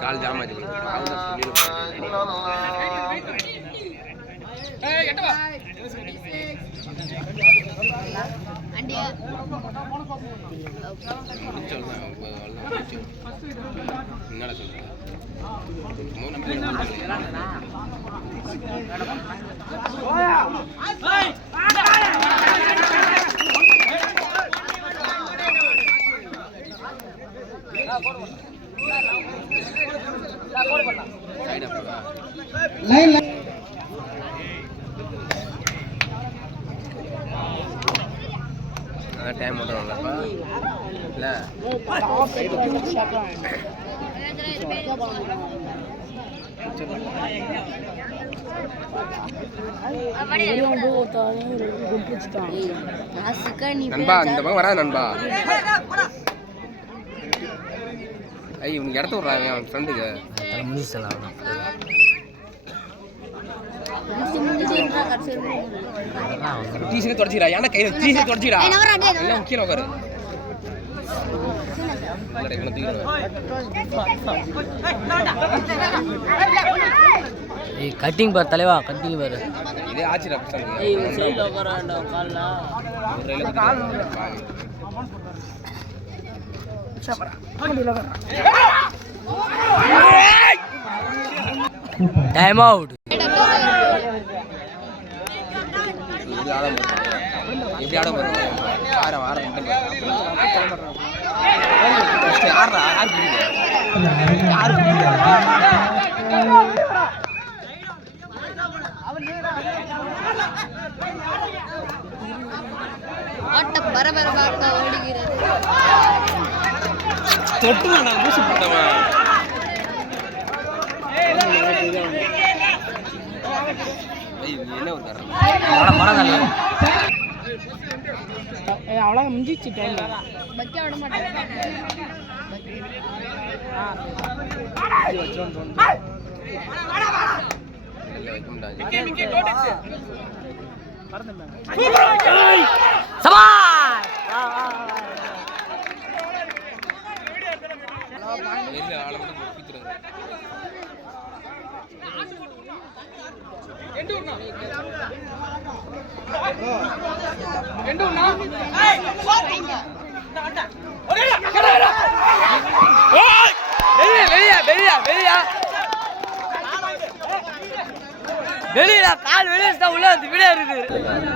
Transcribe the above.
கால் ஜாமாச்சு என்னடா சொல்றேன் டைம் மட்டும் இல்லை நண்பா இந்த பக்கம் வராது நண்பா. ஐய் இவனுக்கு இடத்த விட்றாங்க அவன் ஃப்ரெண்டுக்கு டீஷர்ட் தொடச்சிடா ஏன்னா கையில் டீஷர்ட் தொடச்சிடா எல்லாம் கீழே உட்காரு கட்டிங் பார் தலைவா கட்டிங் பாரு இதே ஆச்சுடா டைம் அவுட். எப்படி ஆட போறோம் ஆரம் ஆரம் ஆட்டம் பரபரப்பாக ஓடுகிறது. தொட்டுவானா மூசி போட்டவன் அவ்வளோ முடிஞ்சிச்சு டைம் பக்கே விட மாட்டேன். வெளியில கால் வெளியே உள்ள வந்து விட இருக்குது.